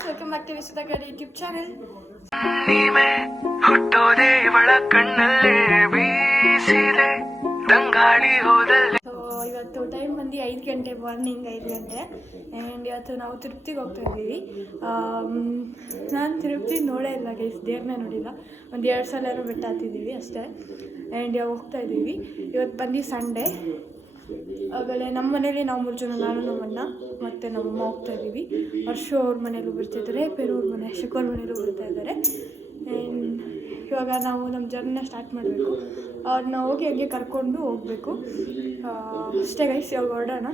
Guys, welcome back to ವಿಶ್ವದ YouTube channel. ಇವತ್ತು time ಬಂದು 5 ಗಂಟೆ, ಮಾರ್ನಿಂಗ್ 5 ಗಂಟೆ. ಆ್ಯಂಡ್ ಇವತ್ತು ನಾವು ತಿರುಪ್ತಿಗೆ ಹೋಗ್ತಾ ಇದ್ದೀವಿ. ನಾನು ತಿರುಪ್ತಿ ನೋಡೇ ಇಲ್ಲ ಗೈಸ್, ದೇವ್ರನ್ನ ನೋಡಿಲ್ಲ. ಒಂದು 2 ಸಲ ಬೆಟ್ಟ ಹತ್ತಿದ್ದೀವಿ ಅಷ್ಟೇ. ಆ್ಯಂಡ್ ಇವಾಗ ಹೋಗ್ತಾ ಇದ್ದೀವಿ. ಇವತ್ತು ಬಂದು ಸಂಡೇ. ಆಮೇಲೆ ನಮ್ಮ ಮನೇಲಿ ನಾವು 3 ಜನ, ನಾನು ನಮ್ಮಣ್ಣ ಮತ್ತು ನಮ್ಮಮ್ಮ ಹೋಗ್ತಾ ಇದ್ದೀವಿ. ವರ್ಷು ಅವ್ರ ಮನೇಲೂ ಬರ್ತಿದ್ದಾರೆ, ಬೇರೆಯವ್ರ ಮನೆ ಶಿಕೋರ್ ಮನೇಲೂ ಬರ್ತಾ ಇದ್ದಾರೆ. ಆ್ಯಂಡ್ ಇವಾಗ ನಾವು ನಮ್ಮ ಜರ್ನಿನ ಸ್ಟಾರ್ಟ್ ಮಾಡಬೇಕು. ಅವ್ರನ್ನ ಹೋಗಿ ಹಂಗೆ ಕರ್ಕೊಂಡು ಹೋಗಬೇಕು ಅಷ್ಟೇ ಗೈಸ್. ಇವಾಗ ಹೊರಡೋಣ.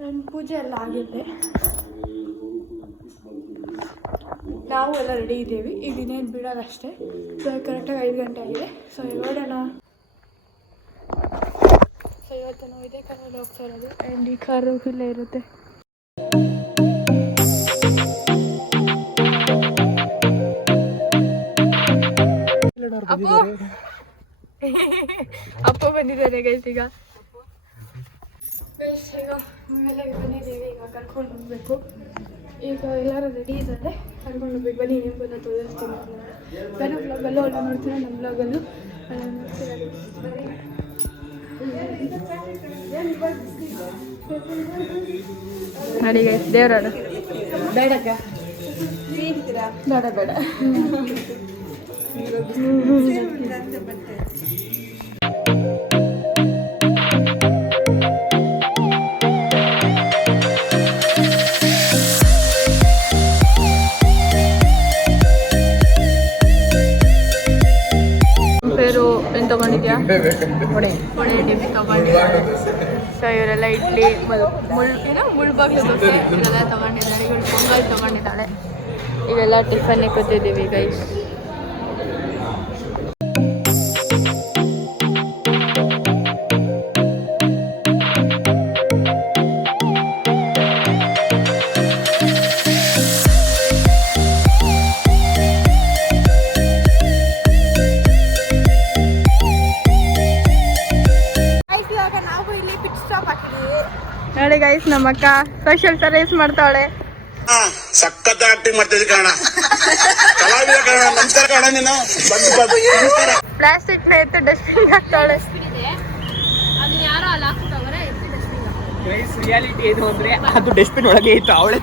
ಆ್ಯಂಡ್ ಪೂಜೆ ಎಲ್ಲ ಆಗಿದೆ, ನಾವು ಎಲ್ಲ ರೆಡಿ ಇದ್ದೀವಿ. ಈಗ ಇನ್ನೇನು ಬಿಡೋದಷ್ಟೇ. ಕರೆಕ್ಟಾಗಿ 5 ಗಂಟೆ ಆಗಿದೆ. ಸೊ ಈಗ ಹೊರಡೋಣ. ಸೊ ಇವತ್ತು ನಾವು ಇದೇ ಕಾರಲ್ಲಿ ಹೋಗ್ತಾ ಇರೋದು. ಆ್ಯಂಡ್ ಈ ಕಾರು ಇಲ್ಲೇ ಇರುತ್ತೆ. ಅಪ್ಪ ಬಂದಿದ್ದಾರೆ ಗೈಸ್. ಈಗ ಆಮೇಲೆ ಬಂದಿದ್ದೇವೆ. ಈಗ ಕರ್ಕೊಂಡು ಹೋಗ್ಬೇಕು. ಈಗ ಎಲ್ಲರೂ ರೆಡಿ ಇದ್ದಾರೆ, ಕರ್ಕೊಂಡು ಹೋಗ್ಬೇಕು. ಬನ್ನಿ, ನಿಮಗೆಲ್ಲ ತೋರಿಸ್ತೀನಿ. ಬೇರೆ ಬ್ಲಾಗಲ್ಲೂ ಅವ್ರನ್ನ ನೋಡ್ತೀನಿ, ನಮ್ಮ ಬ್ಲಾಗಲ್ಲೂ ನೋಡಿ ಗೈಸ್. ದೇವರಾಡ ಬೇಡಕ್ಕ, ಬೇಡ ಬೇಡ. ಪೇರು ಏನು ತೊಗೊಂಡಿದ್ಯಾ? ಹೊಡೆ ಟಿಫಿ ತೊಗೊಂಡಿದ್ದಾರೆ. ಸೊ ಇವರೆಲ್ಲ ಇಡ್ಲಿ, ಮುಳ್ಬಾಗ್ಲು ದೋಸೆ ಇವರೆಲ್ಲ ತೊಗೊಂಡಿದ್ದಾರೆ. ಇವಳು ಪೊಂಗಲ್ ತೊಗೊಂಡಿದ್ದಾಳೆ. ಇವೆಲ್ಲ ಟಿಫನ್ನೇ ಕೂತಿದ್ದೀವಿ ಗೈಸ್. ನೋಡಿ ಗೈಸ್, ನಮ್ಮ ಅಕ್ಕ ಸ್ಪೆಷಲ್ ಸರ್ವಿಸ್ ಮಾಡ್ತಾವಳೆ. ಸಖತ್ ಆಕ್ಟಿಂಗ್ ಮಾಡ್ತಿದ್ದೆ ಕಾರಣ. ನಮಸ್ಕಾರ ಕಾರಣ. ನೀನು ಪ್ಲಾಸ್ಟಿಕ್ ನ ಎತ್ತು ಡಸ್ಟ್ಬಿನ್ ಹಾಕ್ತಾಳೆ. ರಿಯಾಲಿಟಿ ಏನು ಅಂದ್ರೆ ಅದು ಡಸ್ಟ್ಬಿನ್ ಒಳಗೆ ಇತ್ತು, ಅವಳೆ.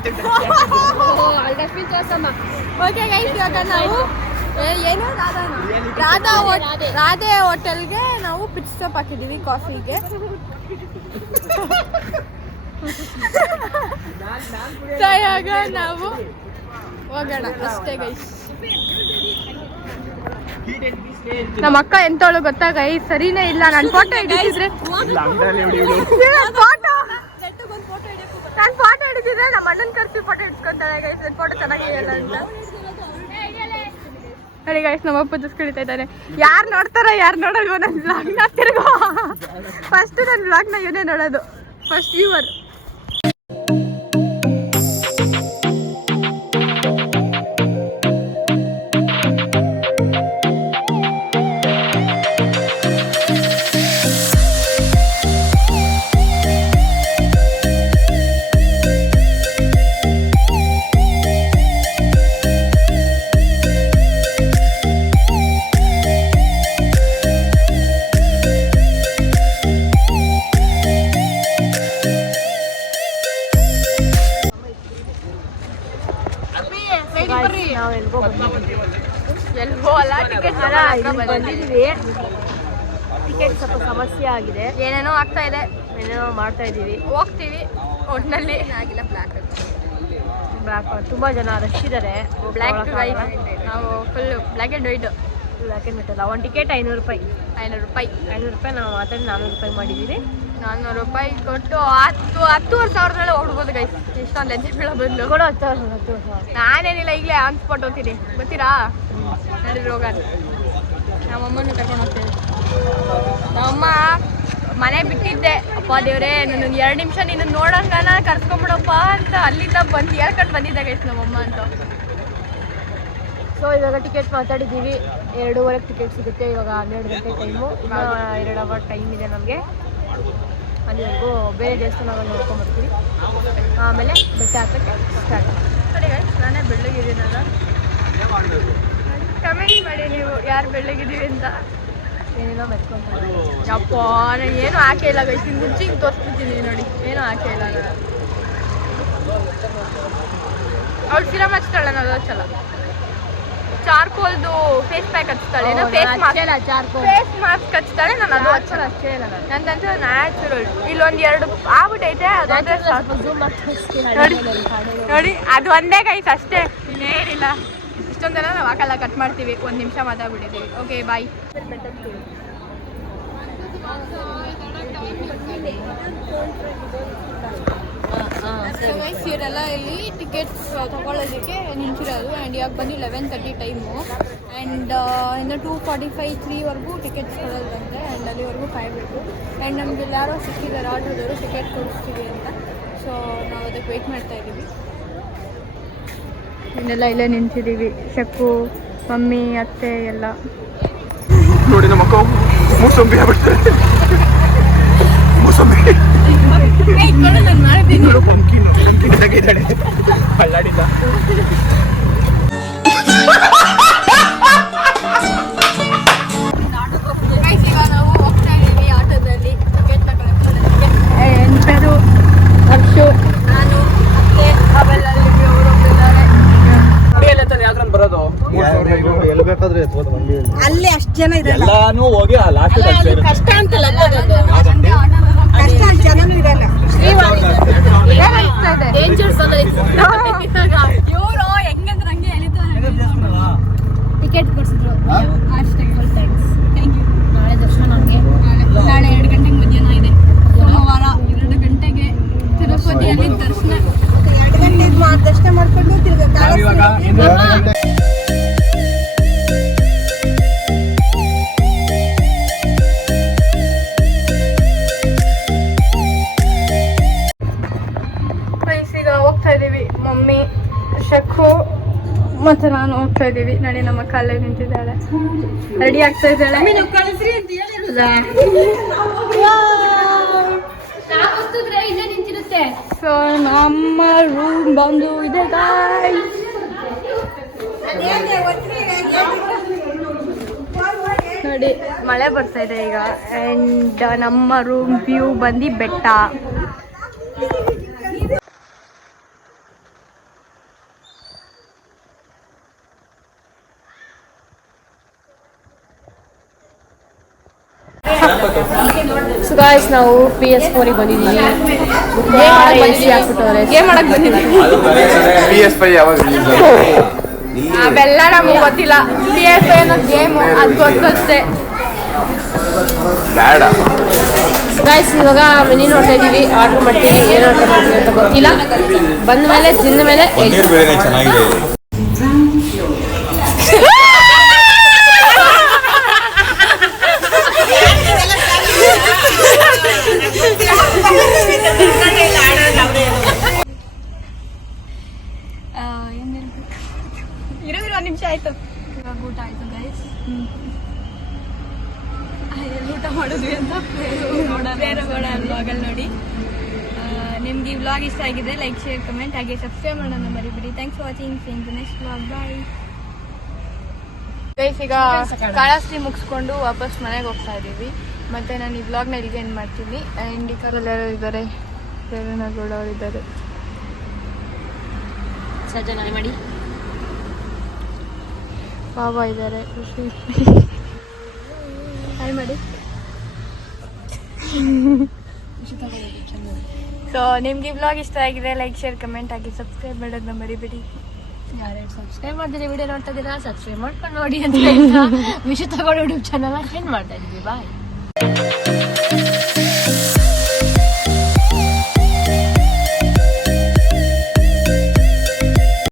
ಓಕೆ ಗೈಸ್, ಇವಾಗ ನಾವು ಏನು ರಾಧೆ ಹೋಟೆಲ್ಗೆ ನಾವು ಪಿಟ್ ಸ್ಟಾಪ್ ಹಾಕಿದ್ದೀವಿ ಕಾಫಿಗೆ. ಇವಾಗ ನಾವು ಹೋಗೋಣ ಅಷ್ಟೇ ಗೈಸ್. ನಮ್ಮ ಅಕ್ಕ ಎಂತವಳು ಗೊತ್ತಾ ಗೈಸ್, ಸರಿನೇ ಇಲ್ಲ. ನಾನು ಫೋಟೋ ಹಿಡಿಸಿದ್ರೆ ನಮ್ಮ ಅಣ್ಣನ ಕರ್ಸಿ ಫೋಟೋ ಹಿಡ್ಸ್ಕೊಂತಾಳೆ ಗೈಸ್. ನನ್ನ ಫೋಟೋ ಚೆನ್ನಾಗಿರಲ್ಲ ಅಂತ ನೋಡಿ ಗೈಸ್. ನಮ್ಮ ಅಪ್ಪ ಜಸ್ಕಿಳಿತಾ ಇದ್ದಾನೆ. ಯಾರು ನೋಡ್ತಾರ ಯಾರು ನೋಡಲ್ವ ನನ್ನ ಬ್ಲಾಗ್ನ? ತಿರ್ಗೋ ಫಸ್ಟ್ ನನ್ನ ಬ್ಲಾಗ್ನ ಇವನೇ ನೋಡೋದು, ಫಸ್ಟ್ ವ್ಯೂವರ್. ಟಿಕೆಟ್ ಸ್ವಲ್ಪ ಸಮಸ್ಯೆ ಆಗಿದೆ, ಏನೇನೋ ಆಗ್ತಾ ಇದೆ, ಏನೇನೋ ಮಾಡ್ತಾ ಇದ್ದೀವಿ. ಹೋಗ್ತೀವಿ ಒಟ್ಟಿನಲ್ಲಿ. ಆಗಿಲ್ಲ ಬ್ಲ್ಯಾಕ್ ತುಂಬ ಜನ ರಶ್ ಇದ್ದಾರೆ. ಬ್ಲ್ಯಾಕ್ ವೈಟ್, ನಾವು full black and white. Black and white ಅಲ್ಲ, ಒಂದು ಟಿಕೆಟ್ 500 ರೂಪಾಯಿ. 500 ರೂಪಾಯಿ ನಾವು ಮಾತಾಡಿ 400 ರೂಪಾಯಿ ಮಾಡಿದ್ದೀವಿ. 400 ರೂಪಾಯಿ ಕೊಟ್ಟು 10,000 ಸಾವಿರದಲ್ಲೇ ಹೊಡ್ಬೋದು ಗೈಸ್. ಇಷ್ಟೊಂದು ಲಜ್ಜೆ ಬೀಳೋ ಬಂದು ಕೂಡ 10,000. ನಾನೇನಿಲ್ಲ, ಈಗಲೇ ಆನ್ ಸ್ಪಾಟ್ ಹೋಗ್ತೀನಿ. ಬರ್ತೀರಾ? ನಡೀರಿ ಹೋಗೋಣ. ನಮ್ಮಮ್ಮನೂ ಕರ್ಕೊಂಡು ಹೋಗ್ತೀನಿ. ನಮ್ಮಮ್ಮ ಮನೆ ಬಿಟ್ಟಿದ್ದೆ, ಅಪ್ಪ ದೇವ್ರೆ ನನ್ನ 2 ನಿಮಿಷ ನೀನು ನೋಡಂಗನ ಕರ್ಸ್ಕೊಂಬಿಡಪ್ಪ ಅಂತ ಅಲ್ಲಿಂದ ಬಂದು ಹೇಳ್ಕೊಂಡು ಬಂದಿದ್ದೆ ಗೈಸ್ ನಮ್ಮಮ್ಮ ಅಂತ. ಸೊ ಇವಾಗ ಟಿಕೆಟ್ ಮಾತಾಡಿದ್ದೀವಿ. 2:15 ಟಿಕೆಟ್ ಸಿಗುತ್ತೆ. ಇವಾಗ 12 ಗಂಟೆ ಟೈಮು. ಇನ್ನು 2 ಅವರ್ ಟೈಮ್ ಇದೆ ನಮಗೆ. ಅಲ್ಲಿವರೆಗೂ ಬೇರೆ ದೇವಸ್ಥಾನಗಳನ್ನ ನೋಡ್ಕೊಂಡ್ಬರ್ತೀವಿ. ಆಮೇಲೆ ಬೆಟ್ಟ ಹತ್ತಕ್ಕೆ ಸ್ಟಾರ್ಟ್. ಸರಿ ಗೈಸ್, ನಾನೇ ಬೆಳ್ಳಗೆ ಕಮೆಂಟ್ ಮಾಡಿ ನೀವು ಯಾರು ಬೆಳ್ಳಗಿದ್ದೀವಿ ಅಂತ. ಏನೇನೋ ಮೆಚ್ಕೊಂತಾರೆ. ಯಪ್ಪ ನಾನು ಏನು ಹಾಕೇ ಇಲ್ಲ ಗೈಸ್, ಹಿಂಗೆ ಮುಂಚಿಗೆ ತೋರಿಸ್ಬಿಡ್ತೀನಿ ನೋಡಿ, ಏನು ಹಾಕೇ ಇಲ್ಲ ನಾನು. ಅವಳು ಸಿರಮ್ ಹಚ್ತಾಳೆ, ನಾನು ಹಚ್ಚಲ್ಲ. ಚಾರ್ಕೋಲ್ದು ಫೇಸ್ ಪ್ಯಾಕ್ ಹಚ್ತಾಳೆ, ಫೇಸ್ ಮಾಸ್ಕ್ ಹಚ್ತಾಳೆ, ನಾನು ಅದು ಹಚ್ಚಲ್ಲ. ನಂದಂತೂ ನ್ಯಾಚುರಲ್. ಇಲ್ಲೊಂದು 2 ಆಗ್ಬಿಟ್ಟೈತೆ, ಅದಂದ್ರೆ ನೋಡಿ ಅದು ಒಂದೇ ಗೈಸ್ ಅಷ್ಟೇ, ಇನ್ನೇನಿಲ್ಲ. ಇಷ್ಟೊಂದೆಲ್ಲ ನಾವು ಹಾಕಲ್ಲ, ಕಟ್ ಮಾಡ್ತೀವಿ. 1 ನಿಮಿಷ ಮಾತಾಡ್ಬಿಟ್ಟಿದ್ದೀವಿ. Okay bye. ಇವರೆಲ್ಲ ಇಲ್ಲಿ ಟಿಕೆಟ್ಸ್ ತೊಗೊಳ್ಳೋದಕ್ಕೆ ನಿಂತಿರೋದು. ಆ್ಯಂಡ್ ಇವಾಗ ಬಂದು 11:30 ಟೈಮು. ಆ್ಯಂಡ್ ಇನ್ನು 2:45, 3ವರೆಗೂ ಟಿಕೆಟ್ಸ್ ಕೊಡೋದಂತೆ. ಆ್ಯಂಡ್ ಅಲ್ಲಿವರೆಗೂ ಕಾಯಬೇಕು. ಆ್ಯಂಡ್ ನಮಗೆ ಯಾರೋ ಸಿಕ್ಕಿದ್ದಾರೆ ಆಟೋದವರು ಟಿಕೆಟ್ ಕೊಡಿಸ್ತೀವಿ ಅಂತ. ಸೊ ನಾವು ಅದಕ್ಕೆ ವೆಯ್ಟ್ ಮಾಡ್ತಾ ಇದ್ದೀವಿ. ಇನ್ನೆಲ್ಲ ಇಲ್ಲೇ ನಿಂತಿದ್ದೀವಿ, ಶಕ್ಕು, ಮಮ್ಮಿ, ಅತ್ತೆ ಎಲ್ಲ. ನೋಡಿ ನಮ್ಮ ಅಕ್ಕ ಮೂಸಂಬಿ ಆಗ್ಬಿಡ್ತಾರೆ. ಮೂಸಂಬಿ ನಾನು ಮಾಡ್ತೀನಿ. ಅಲ್ಲಾಡಿಲ್ಲ. ಈಗ ನಾವು ಹೋಗ್ತಾ ಇದ್ದೀವಿ ಆಟೋದಲ್ಲಿ ಟಿಕೆಟ್ ತಗೊಳ್ಳೋದಕ್ಕೆ. ನನ್ನ ಪೇರು ಅಕ್ಷು, ನಾನು, ಅತ್ತೆ, ಅವೆಲ್ಲ ಅವರು ಹೋಗ್ತಿದ್ದಾರೆ. ಬರೋದು ಎಲ್ಲಿ ಬೇಕಾದ್ರೆ ಅಲ್ಲಿ ಅಷ್ಟು ಜನ ಇರಲ್ಲ. ಎಲ್ಲಾನು ಹೋಗಿ ಲಾಸ್ಟ್ ಕಷ್ಟ ಅಂತಲ್ಲ, ಕಷ್ಟ ಅಲ್ಲಿ ಜನನೂ ಇರಲ್ಲ. ಇವರು ಹೆಂಗಂದ್ರೆ ಹಂಗೆ ಎಳಿತಾರೆ. ಟಿಕೆಟ್ ಕೊಡಿಸಿದ್ರು ಅಷ್ಟೇ, ಫುಲ್ ಥ್ಯಾಂಕ್ಸ್, ಥ್ಯಾಂಕ್ ಯು. ನಾಳೆ ದರ್ಶನ ನಮಗೆ. ನಾಳೆ 2 ಗಂಟೆಗೆ ಮಧ್ಯಾಹ್ನ ಇದೆ. ಸೋಮವಾರ 2 ಗಂಟೆಗೆ ತಿರುಪತಿಯಲ್ಲಿ ದರ್ಶನ. 2 ಗಂಟೆಗೆ ದರ್ಶನ ಮಾಡ್ಕೊಂಡು ತಿರ್ಗ ಈಗ ಹೋಗ್ತಾ ಇದ್ದೀವಿ. ಮಮ್ಮಿ, ಶಕ್ಕು ಮತ್ತು ನಾನು ಹೋಗ್ತಾ ಇದ್ದೀವಿ. ನಡಿ ನಮ್ಮ ಕಾಲೇ ನಿಂತಿದ್ದಾಳೆ, ರೆಡಿ ಆಗ್ತಾ ಇದ್ದಾಳೆ. ಸೊ ನಮ್ಮ ರೂಮ್ ಬಂದು ಇದೆ ಗಾಯ್ಸ್. ನೋಡಿ ಮಳೆ ಬರ್ತಾ ಇದೆ ಈಗ. ಆ್ಯಂಡ್ ನಮ್ಮ ರೂಮ್ ವ್ಯೂ ಬಂದು ಬೆಟ್ಟ. ಸೊ ಗಾಯ್ಸ್ ನಾವು PS4 ಬಂದಿದ್ದೀವಿ. ಗೇಮ್ ಮಾಡಕ್ ಬಂದಿದ್ದೀವಿ. PS5 ಯಾವಾಗ ಅವೆಲ್ಲ ನಮಗೆ ಗೊತ್ತಿಲ್ಲ. PS5 ಅನ್ನೋ ಗೇಮು ಅದು ಗೊತ್ತಷ್ಟೇ. ಬೇಡ ಗಾಯ್ಸ್ ಇವಾಗ ಮೆನು ನೋಡ್ತಾ ಇದ್ದೀವಿ. ಆರ್ಡರ್ ಮಾಡ್ತೀವಿ, ಏನು ಆರ್ಡರ್ ಮಾಡ್ತೀವಿ ಅಂತ ಗೊತ್ತಿಲ್ಲ. ಬಂದ ಮೇಲೆ ತಿಂದ ಮೇಲೆ ಚೆನ್ನಾಗಿದೆ. ಇರೋ 1 ನಿಮಿಷ ಆಯ್ತು. ಇವಾಗ ಊಟ ಆಯ್ತು ಗೈಸ್. ಎಲ್ಲಿ ಊಟ ಮಾಡಿದ್ವಿ ಅಂತ ಬೇರೆ ವ್ಲಾಗಲ್ಲಿ ನೋಡಿ. ನಿಮ್ಗೆ ಈ ವ್ಲಾಗ್ ಇಷ್ಟ ಆಗಿದೆ ಲೈಕ್, ಶೇರ್, ಕಮೆಂಟ್, ಹಾಗೆ ಸಬ್ಸ್ಕ್ರೈಬ್ ಮಾಡೋಣ ಮರಿಬೇಡಿ. Thanks for watching. Seen the next vlog. Bye guys. ಈಗ ಕಾಳಾಸ್ತಿ ಮುಗಿಸ್ಕೊಂಡು ವಾಪಸ್ ಮನೆಗೆ ಹೋಗ್ತಾ ಇದ್ದೀವಿ. ಮತ್ತು ನಾನು ಈ ವ್ಲಾಗ್ನ ಇಲ್ಲಿಗೆ ಎಂಡ್ ಮಾಡ್ತೀನಿ. ಆ್ಯಂಡ್ ಈ ಕಾರಲ್ಲಿ ಯಾರು ಇದ್ದಾರೆ, ಪ್ರೇರಣಾಗೌಡ ಅವರು ಇದ್ದಾರೆ, ಸಜ್ಜನ ಮಾಡಿ ಬಾಬಾ ಇದ್ದಾರೆ, ಹಾಯ್ ಮಾಡಿ. ಸೊ ನಿಮ್ಗೆ ಈ ವ್ಲಾಗ್ ಇಷ್ಟ ಆಗಿದೆ ಲೈಕ್, ಶೇರ್, ಕಮೆಂಟ್ ಹಾಕಿ ಸಬ್ಸ್ಕ್ರೈಬ್ ಮಾಡೋದನ್ನ ಮರಿಬೇಡಿ. ಯಾರ್ಯಾರು ಸಬ್ಸ್ಕ್ರೈಬ್ ಮಾಡ್ತೀರಿ, ವಿಡಿಯೋ ನೋಡ್ತಾ ಇದ್ದೀರಾ, ಸಬ್ಸ್ಕ್ರೈಬ್ ಮಾಡ್ಕೊಂಡು ನೋಡಿ ಅಂತ ಹೇಳ್ತಾ ವಿಷಯ ತಗೊಂಡು ಯೂಟ್ಯೂಬ್ ಚಾನಲ್ ಫ್ರೆಂಡ್ ಮಾಡ್ತಾ ಇದ್ದೀವಿ. ಬಾಯ್.